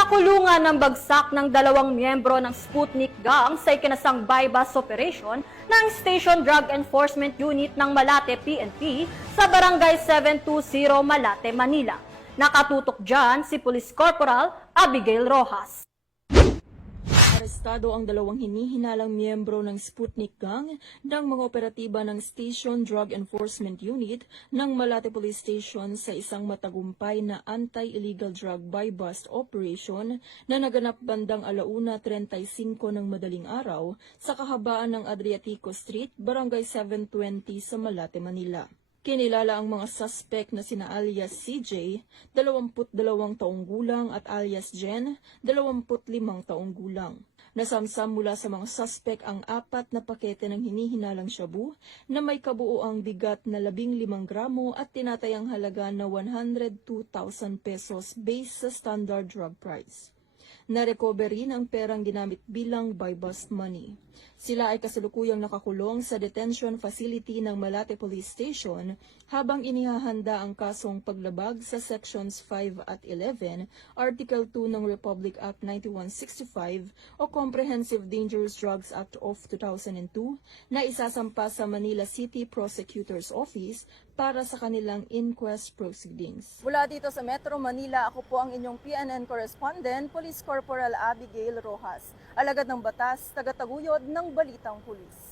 Nakulungan ng bagsak ng dalawang miyembro ng Sputnik Gang sa ikinasang bypass operation ng Station Drug Enforcement Unit ng Malate PNP sa Barangay 720 Malate, Manila. Nakatutok dyan si Police Corporal Abigail Rojas. Arestado ang dalawang hinihinalang miyembro ng Sputnik Gang ng mga operatiba ng Station Drug Enforcement Unit ng Malate Police Station sa isang matagumpay na anti-illegal drug buy-bust operation na naganap bandang 1:35 ng madaling araw sa kahabaan ng Adriatico Street, Barangay 720 sa Malate, Manila. Kinilala ang mga suspect na sina alias CJ, 22 taong gulang at alias Jen, 25 taong gulang. Nasamsam mula sa mga suspect ang 4 na pakete ng hinihinalang shabu na may kabuoang bigat na 15 gramo at tinatayang halaga na 102,000 pesos based sa standard drug price. Na-recover rin ang perang ginamit bilang buy-bust money. Sila ay kasalukuyang nakakulong sa detention facility ng Malate Police Station habang inihahanda ang kasong paglabag sa Sections 5 at 11, Article 2 ng Republic Act 9165 o Comprehensive Dangerous Drugs Act of 2002 na isasampa sa Manila City Prosecutor's Office para sa kanilang inquest proceedings. Mula dito sa Metro Manila, ako po ang inyong PNN correspondent, Police Corporal Abigail Rojas. Alagad ng batas, tagataguyod ng Balitang Pulis.